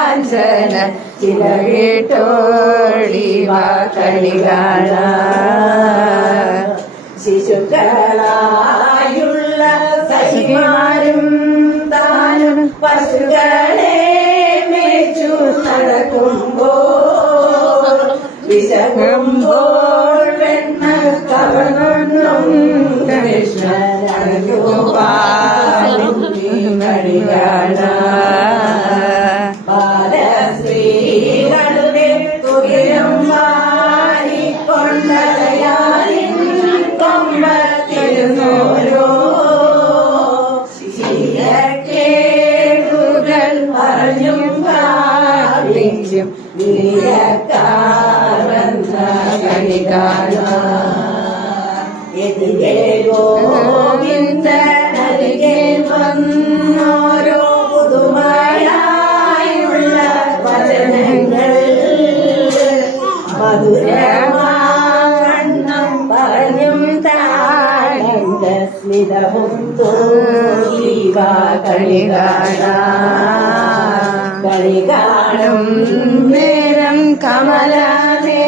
കാഞ്ചന ചിലകേട്ടോടി വാ കളി കാണാൻ. ശിശുക്കളായുള്ള സഖിമാരും താനും പശുക്കളെ മേച്ചു നടക്കുമ്പോൾ വിശകുമ്പോൾ വെണ്ണ കവണൊന്നും കൃഷ്ണനു കളി കാണാൻ. ബാലശ്രീകളുടെ തുകിലും മാറിക്കൊണ്ടയാലിൻ കൊമ്പത്തിരുന്നോരോ ശീലക്കേടുകൾ പറഞ്ഞും കാണിച്ചും നീലക്കാർവന്ന കളി കാണാൻ. എതിരെ ഗോവിന്ദനരികെ വന്നോരോ പുതുമയായുള്ള വചനങ്ങൾ മധുരമാണ്ണം പറഞ്ഞും താഴ്ന്ന സ്മിതവും തോന്നിവ കളി കാണാൻ. കളി കാണും നേരം കമലനേ